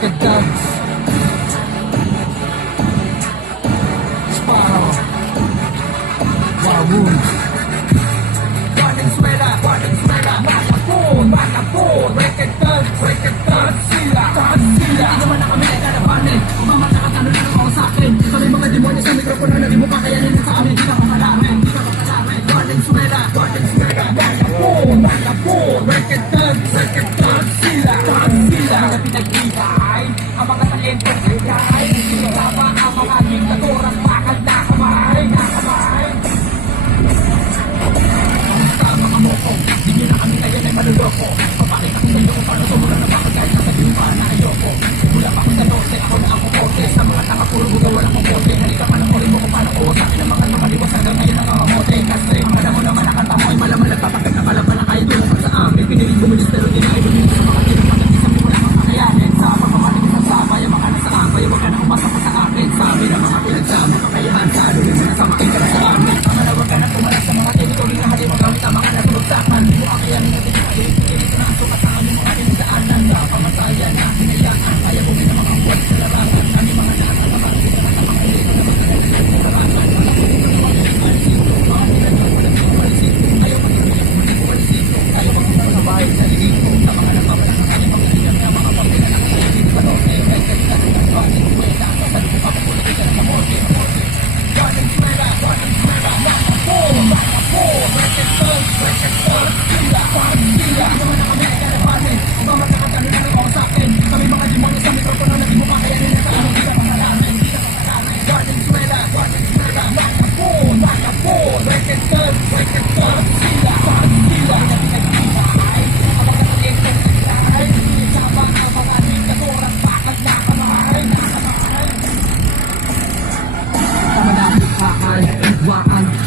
Wicked Dogs, Sparrow, Warwood, Valenzuela, Malapur, Wicked Dogs, sila. Hindi naman na kami nagkalabanin. Mamatakas ano na ako sa akin. Kami mga demonyo sa mikropono na di mo pa kayanin sa amin. Di ka makalamin, Valenzuela, Malapur, Wicked Dogs, sila. Mga pinagkikay, ang mga talento kay sinasama ang mga diktador at bakal na kamay. Kamusta mga moko, di nyo na kami ngayon ay manuloko. Papakita ko sa inyo kung paano sumura na bakal kahit nasabihin pa na ayoko. Mula pa akong danote, ako na ang kukote. Sa mga nakapuro mo gawa ng kukote. Halika pa ng mo kung paano ko sa akin ang mga makaliwas hanggang ngayon ang kakamote. Kasi ang alam mo naman nakatamoy, malaman nagpapagkat na pala na kayo doon sa amin. Pinilig bumulis pero di na ibig sa mga tinapagkat isang di mo lang kakayanin. Sa pagpapalik sa sama, yung mga nasa abay, huwag ka na umasa pa sa akin. Sabi ng mga pinagsama, kakayahan sa alunin mo na sa makin ka na sa amin. Tama na huwag ka na pumalas sa mga tinito rin na hali mo gamit ang mga natulogsakan. Mo akayanin natin sa akin, pinito na ang sukasangan yung mga pinagdaanan. Sa pamasaya na hinayaan, kaya bumi na mga buwan sa larangan. Kami mga nakakalaban, kita na sa mga ilito na mga pinagdaanan. Ayaw magiging sa bahay sa ilito. Sa mga nagpapalang sa kanyang pagkakilap na mga pamilya ng kasayin. Panote, kahit kalita ng kasayin. Kuwela, kasayin mo papapulitin ka ng kamote. Valenzuela, Malapur, Wicked Dogs, sila. Naman na kami kalabanin. Mamatakas ano na ako sa akin. Kami mga demonyo sa mikropono na di mo makayanin na sa amin. Di ka makalamin. Valenzuela, Malapur, Wicked Dogs, sila.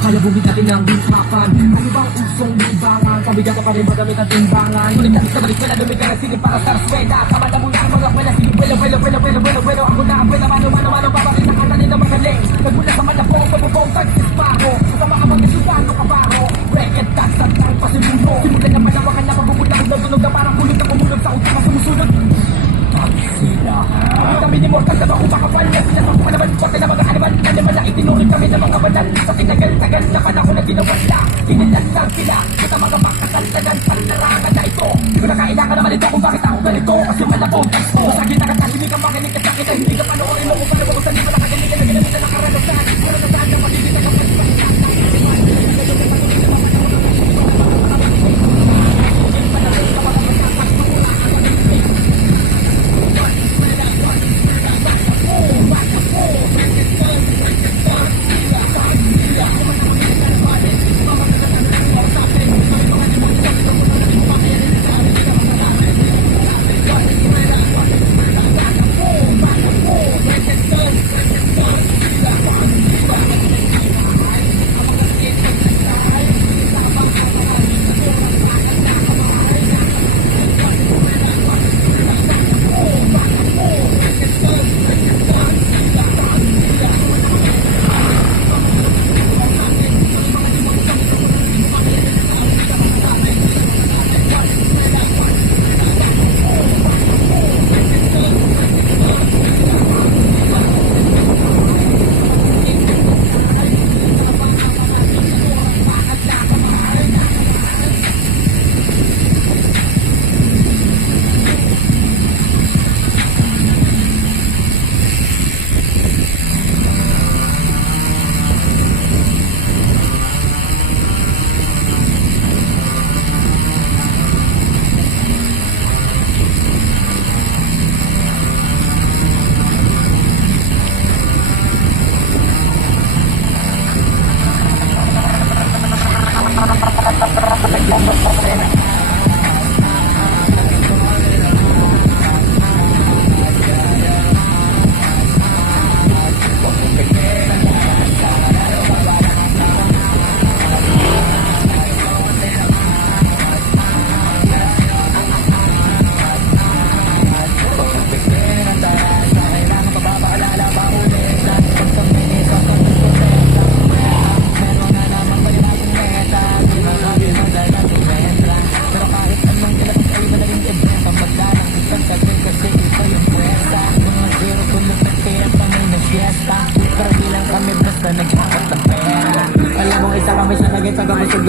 Kaya bumit natin ang hisapan. Ano bang usong libangan? Kabigyan ka pa rin magamit ang timbangan. Ngunit natin sa balik pala lumig ka na silip para sa reswela. Kamala mo na ang mga kwela. Sige, bueno. Ako na ang kwela, mano. Babakit na kananin na magaling. Nagmula sa malapong, pabubong, tagsisparo. Sa mga mag-isudano kabaro. Wicked Dogs at ang pasimulo. Simulan na malawakan na mabubulang. Nagtunog na parang kulog na pumulog sa utang na sumusunod. Sila. Kami ni Mortal na bako makapal. Sila sa kumalaban, korte na mga halaman. Alaman na itinuloy kami ng mga banal. Sa tinagal-tagal na panahon na ginawala. Tinilan lang sila. Sa mga makakaldagan sa larangan na ito. Di ko na kailangan naman ito kung bakit ako ganito. Kasi malabong testo. Sa gitna ka hindi ka magaling ka sa akin. Hindi ka panoorin mo kung paano mo kung saan di pala kagaling ka na ginamit na karanasan. Wala na saan na magiging na kapag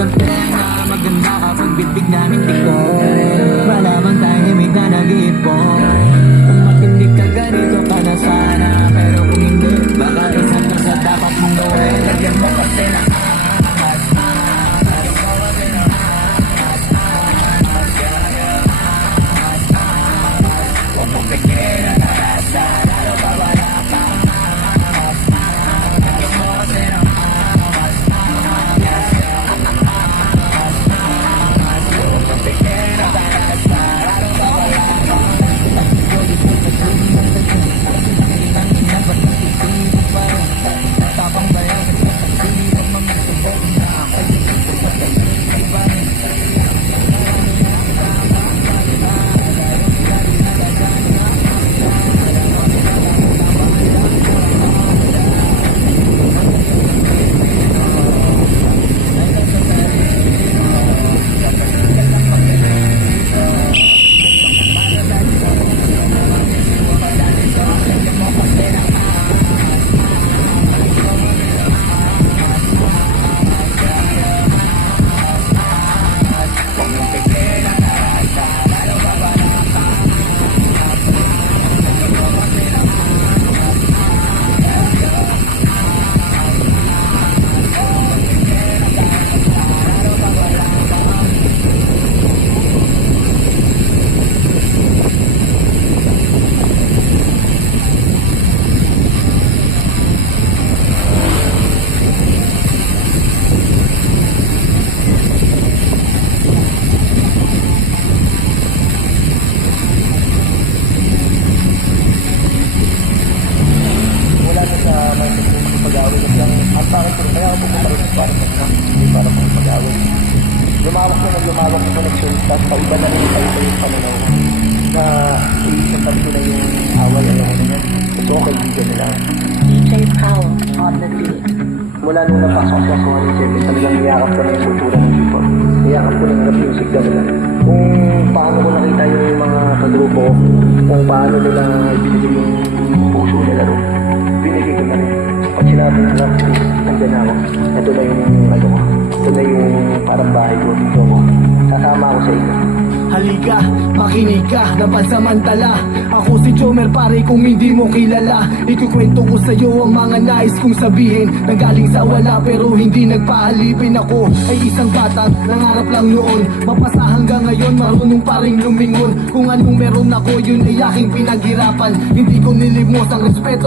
ng tenga, maganda kapag bitbig namin tikon. Malamang tahimik na nag-iipon. Kung makinig ka ganito ka na sana, pero kung hindi, baka isa ka sa dapat mong gawin. Lagyan mo kasi ng lumawak yung connection, tapos paiba na rin yung pananaw na iisang tabi ko na yung away, ayaw ko na yan. Gusto ko kaibigan nila. DJ Powell on the beat. Mula nung napasok siya sa 187, talagang niyakap ko na yung kultura ng hip-hop. Niyakap ko na yung rap music na nila. Kung paano ko nakita yung mga kagrupo ko, kung paano nila ibinigay yung puso nila ro, binigay ko na rin. Pag sinabi ng rap, nandiyan na ako. Ito na yung ano ko. Ito na yung parang bahay ko dito ako. Sasama ako sa inyo. halika, makinig ka na pansamantala. Ako si Jomer pare kung hindi mo kilala. Ikukwento ko sa'yo ang mga nais kong sabihin. Nanggaling sa wala pero hindi nagpaalipin. Ako ay isang batang nangarap lang noon. Mapasa hanggang ngayon marunong pa ring lumingon. Kung anong meron ako yun ay aking pinaghirapan. Hindi ko nilimos ang respeto